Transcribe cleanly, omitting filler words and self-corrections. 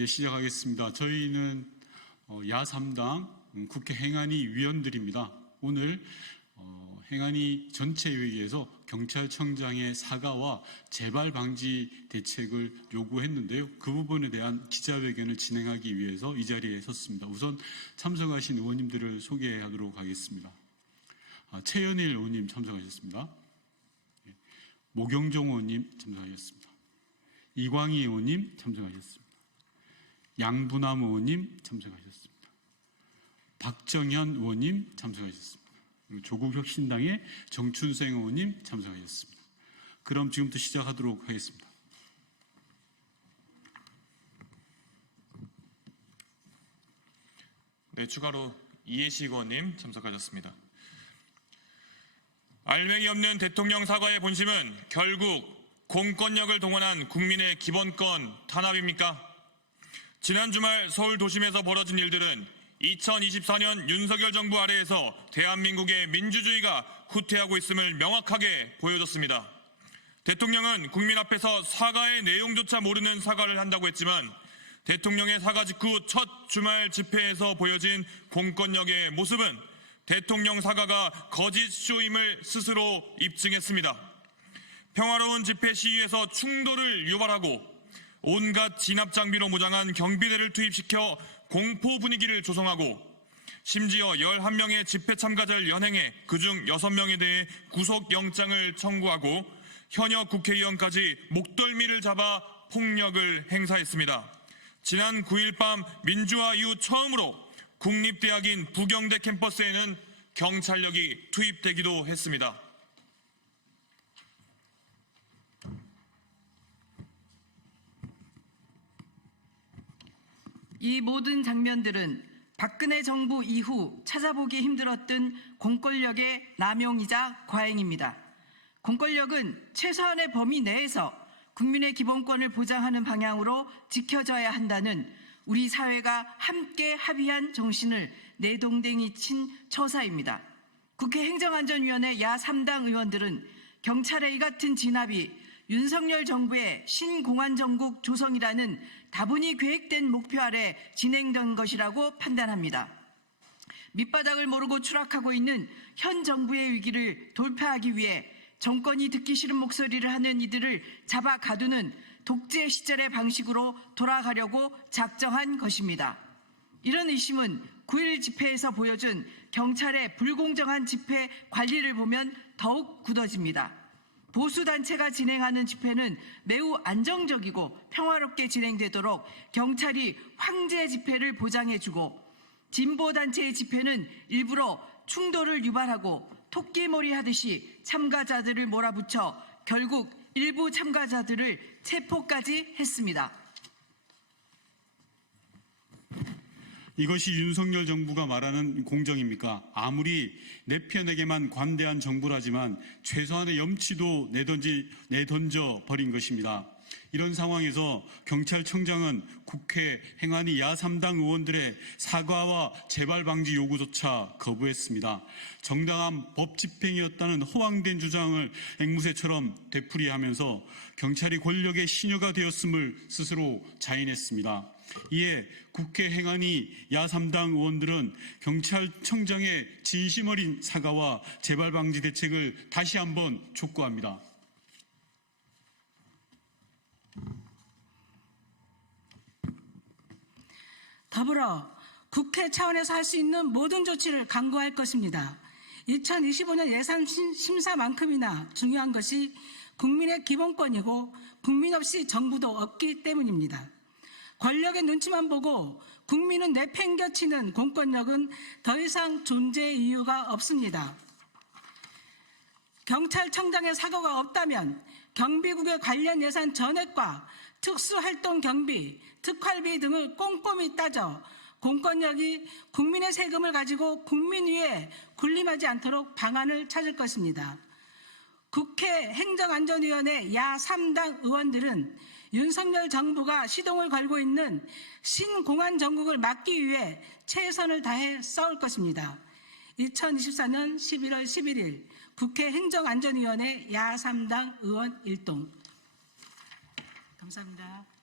예, 시작하겠습니다. 저희는 야3당 국회 행안위 위원들입니다. 오늘 행안위 전체회의에서 경찰청장의 사과와 재발 방지 대책을 요구했는데요. 그 부분에 대한 기자회견을 진행하기 위해서 이 자리에 섰습니다. 우선 참석하신 의원님들을 소개하도록 하겠습니다. 최연일 의원님 참석하셨습니다. 모경종 의원님 참석하셨습니다. 이광희 의원님 참석하셨습니다. 양부남 의원님 참석하셨습니다. 박정현 의원님 참석하셨습니다. 그리고 조국혁신당의 정춘생 의원님 참석하셨습니다. 그럼 지금부터 시작하도록 하겠습니다. 네, 추가로 이해식 의원님 참석하셨습니다. 알맹이 없는 대통령 사과의 본심은 결국 공권력을 동원한 국민의 기본권 탄압입니까? 지난 주말 서울 도심에서 벌어진 일들은 2024년 윤석열 정부 아래에서 대한민국의 민주주의가 후퇴하고 있음을 명확하게 보여줬습니다. 대통령은 국민 앞에서 사과의 내용조차 모르는 사과를 한다고 했지만 대통령의 사과 직후 첫 주말 집회에서 보여진 공권력의 모습은 대통령 사과가 거짓쇼임을 스스로 입증했습니다. 평화로운 집회 시위에서 충돌을 유발하고 온갖 진압 장비로 무장한 경비대를 투입시켜 공포 분위기를 조성하고 심지어 11명의 집회 참가자를 연행해 그중 6명에 대해 구속영장을 청구하고 현역 국회의원까지 목덜미를 잡아 폭력을 행사했습니다. 지난 9일 밤 민주화 이후 처음으로 국립대학인 부경대 캠퍼스에는 경찰력이 투입되기도 했습니다. 이 모든 장면들은 박근혜 정부 이후 찾아보기 힘들었던 공권력의 남용이자 과잉입니다. 공권력은 최소한의 범위 내에서 국민의 기본권을 보장하는 방향으로 지켜져야 한다는 우리 사회가 함께 합의한 정신을 내동댕이 친 처사입니다. 국회 행정안전위원회 야3당 의원들은 경찰의 이 같은 진압이 윤석열 정부의 신공안정국 조성이라는 다분히 계획된 목표 아래 진행된 것이라고 판단합니다. 밑바닥을 모르고 추락하고 있는 현 정부의 위기를 돌파하기 위해 정권이 듣기 싫은 목소리를 하는 이들을 잡아 가두는 독재 시절의 방식으로 돌아가려고 작정한 것입니다. 이런 의심은 9.1 집회에서 보여준 경찰의 불공정한 집회 관리를 보면 더욱 굳어집니다. 보수단체가 진행하는 집회는 매우 안정적이고 평화롭게 진행되도록 경찰이 황제 집회를 보장해주고 진보단체의 집회는 일부러 충돌을 유발하고 토끼몰이 하듯이 참가자들을 몰아붙여 결국 일부 참가자들을 체포까지 했습니다. 이것이 윤석열 정부가 말하는 공정입니까? 아무리 내 편에게만 관대한 정부라지만 최소한의 염치도 내던져 버린 것입니다. 이런 상황에서 경찰청장은 국회 행안위 야3당 의원들의 사과와 재발 방지 요구조차 거부했습니다. 정당한 법 집행이었다는 허황된 주장을 앵무새처럼 되풀이하면서 경찰이 권력의 시녀가 되었음을 스스로 자인했습니다. 이에 국회 행안위 야3당 의원들은 경찰청장의 진심 어린 사과와 재발 방지 대책을 다시 한번 촉구합니다. 더불어 국회 차원에서 할 수 있는 모든 조치를 강구할 것입니다. 2025년 예산 심사만큼이나 중요한 것이 국민의 기본권이고 국민 없이 정부도 없기 때문입니다. 권력의 눈치만 보고 국민은 내팽겨치는 공권력은 더 이상 존재의 이유가 없습니다. 경찰청장의 사과가 없다면 경비국의 관련 예산 전액과 특수활동 경비, 특활비 등을 꼼꼼히 따져 공권력이 국민의 세금을 가지고 국민 위에 군림하지 않도록 방안을 찾을 것입니다. 국회 행정안전위원회 야3당 의원들은 윤석열 정부가 시동을 걸고 있는 신공안 정국을 막기 위해 최선을 다해 싸울 것입니다. 2024년 11월 11일 국회 행정안전위원회 야3당 의원 일동. 감사합니다.